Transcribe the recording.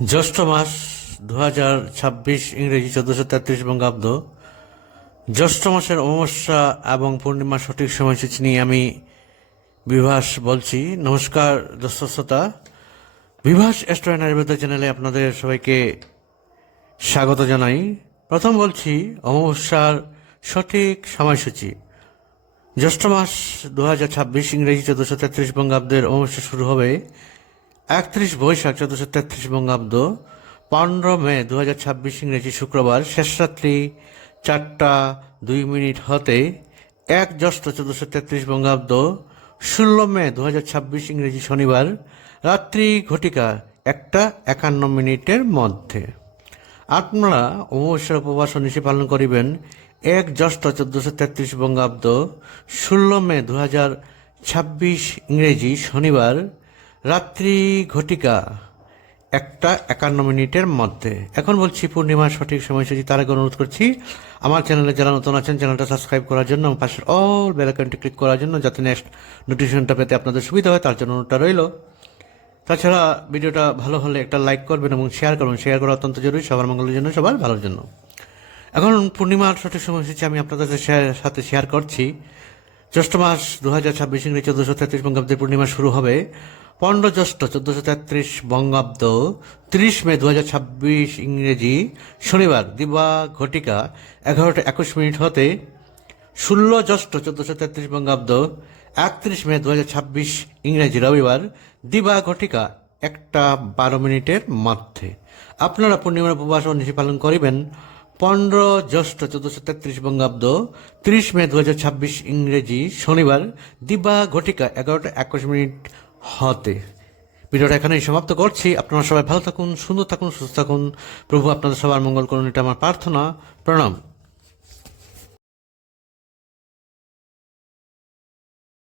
জ্যৈষ্ঠ মাস 2026 ইংরেজি 1433 বঙ্গাব্দ। জ্যৈষ্ঠ মাসের অমাবস্যা এবং পূর্ণিমার সঠিক সময়সূচি নিয়ে আমি বিভাস বলছি। নমস্কার দর্শক শ্রোতা, বিভাস অ্যাস্ট্রো অ্যান্ড আয়ুর্বেদ চ্যানেলে আপনাদের সবাইকে স্বাগত জানাই। প্রথম বলছি অমাবস্যার সঠিক সময়সূচি। জ্যৈষ্ঠ মাস 2026 ইংরেজি 1433 বঙ্গাব্দের অমাবস্যা শুরু হবে 31 বৈশাখ 1433 বঙ্গাব্দ, 15 মে 2026 ইংরেজি শুক্রবার শেষ রাত্রি 4টা 2 মিনিট হতে 1 জ্যৈষ্ঠ 1433 বঙ্গাব্দ, 16 মে 2026 ইংরেজি শনিবার রাত্রি ঘটিকা 1টা 51 মিনিটের মধ্যে। আপনারা অমাবস্যার উপবাস ও নিশি পালন করিবেন 1 জ্যৈষ্ঠ 1433 বঙ্গাব্দ, 16 মে 2026 ইংরেজি শনিবার রাত্রি ঘটিকা 1টা 51 মিনিটের মধ্যে। এখন বলছি পূর্ণিমার সঠিক সময়সূচি। তার আগে অনুরোধ করছি আমার চ্যানেলে যারা নতুন আছেন চ্যানেলটা সাবস্ক্রাইব করার জন্য, পাশের অল বেল আইকনটি ক্লিক করার জন্য, যাতে নেক্সট নোটিফিকেশনটা পেতে আপনাদের সুবিধা হয়, তার জন্য অনুরোধটা রইল। তাছাড়া ভিডিওটা ভালো হলে একটা লাইক করবেন এবং শেয়ার করবেন। শেয়ার করা অত্যন্ত জরুরি, সবার মঙ্গলের জন্য, সবার ভালোর জন্য। এখন পূর্ণিমার সঠিক সময়সূচি আমি আপনাদের সাথে শেয়ার করছি। জ্যৈষ্ঠ মাস 2026 ইংরেজি 1433 বঙ্গাব্দের পূর্ণিমা শুরু হবে 15 জ্যৈষ্ঠ 1433 বঙ্গাব্দ, 30 মে 2026 ইংরেজি শনিবার দিবা ঘটিকা 11টা 21 মিনিট হতে 16 জ্যৈষ্ঠ 1433 বঙ্গাব্দ, 31 মে 2026 ইংরেজি রবিবার দিবা ঘটিকা 1টা 12 মিনিটের মধ্যে। আপনারা পূর্ণিমার উপবাস ও নিশি পালন করিবেন 15 জ্যৈষ্ঠ 1433 বঙ্গাব্দ, 30 মে 2026 ইংরেজি শনিবার দিবা ঘটিকা 11টা 21 মিনিট হতে। ভিডিওটা এখানেই সমাপ্ত করছি। আপনারা সবাই ভালো থাকুন, সুন্দর থাকুন, সুস্থ থাকুন। প্রভু আপনাদের সবার মঙ্গল করুন, এটা আমার প্রার্থনা। প্রণাম।